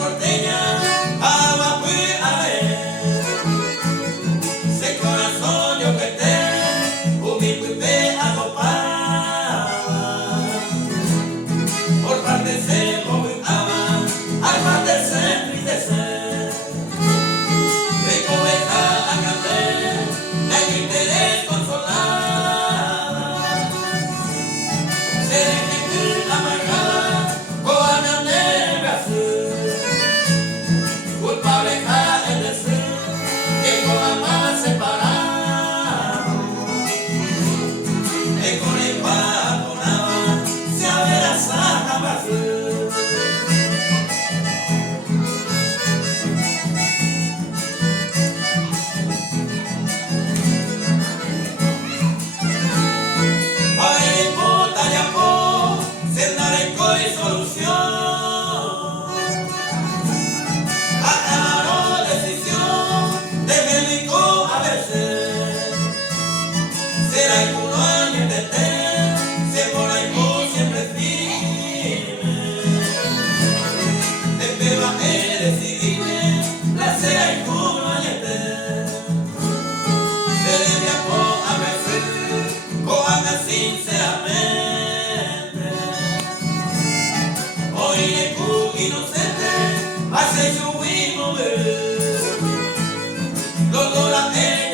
porteña, agua fui a ver. Se corazón yo que te, un mi cuipe a copar. Por parte se movilaba, al parte se tristece. Recoveja a cantar, la que interés consolada. Se deje amargada, coana de Brasil. Culpable es decir, que con la más separada. Y con el patonaba, se abraza Brasil. Será el culo año entender, se pone el culo siempre firme. De peba decidirme, la será el culo año entender. Se le viajó a Brasil, coana sinceramente. Hoy el culo inocente, hace su mismo ver. Los dólares